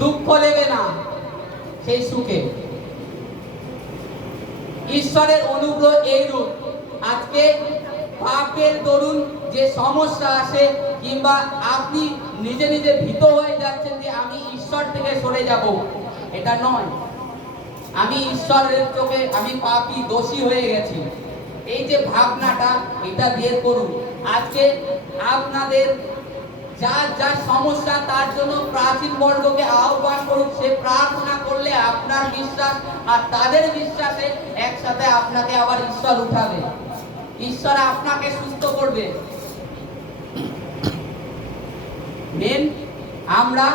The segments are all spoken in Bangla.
দুঃখ নেবে না সেই সুখে। ঈশ্বরের অনুগ্রহ এইরূপ, আজকে পাপের দরুন যে সমস্যা আসে কিংবা আপনি নিজে নিজে ভীত হয়ে যাচ্ছেন যে আমি ঈশ্বর থেকে সরে যাব, এটা নয়। আমি ঈশ্বরের চোখে আমি পাপী, দোষী হয়ে গেছি, এই যে ভাবনাটা, এটা বের করুন। আজকে আপনাদের যার যার সমস্যা তার জন্য প্রাচীন বর্গকে আহ্বান করুন। সে প্রার্থনা করলে আপনার বিশ্বাস আর তাদের বিশ্বাসে একসাথে আপনাকে আবার ঈশ্বর উঠাবে, ঈশ্বর আপনাকে সুস্থ করবে। মেন আমরা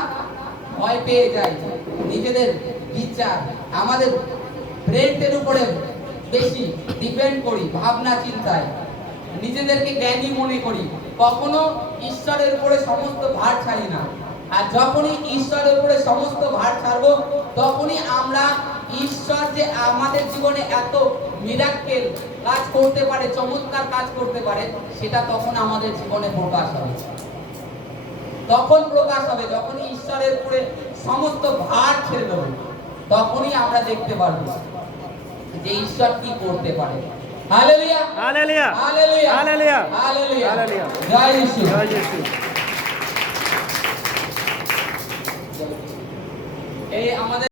ভয় পেয়ে যাই নিজেদের বিচার, আমাদের ব্রেনের উপরে বেশি ডিপেন্ড করি, ভাবনা চিন্তায় নিজেদেরকে জ্ঞানী মনে করি, কখনো ঈশ্বরের উপরে সমস্ত ভার ছাড়ি না। আর যখনই ঈশ্বরের উপরে সমস্ত ভার ছাড়বো, তখনই আমরা ঈশ্বর যে আমাদের জীবনে এত মিরাক্কেল কাজ করতে পারে, চমৎকার কাজ করতে পারে, সেটা তখন আমাদের জীবনে প্রকাশ হবে। তখন প্রকাশ হবে যখন ঈশ্বরের উপরে সমস্ত ভার ছেড়ে দেবো, তখনই আমরা দেখতে পারবো যে ঈশ্বর কি করতে পারে। Hallelujah, hallelujah, hallelujah, hallelujah, hallelujah, hallelujah. জয় যিশু, জয় যিশু। এই আমাদের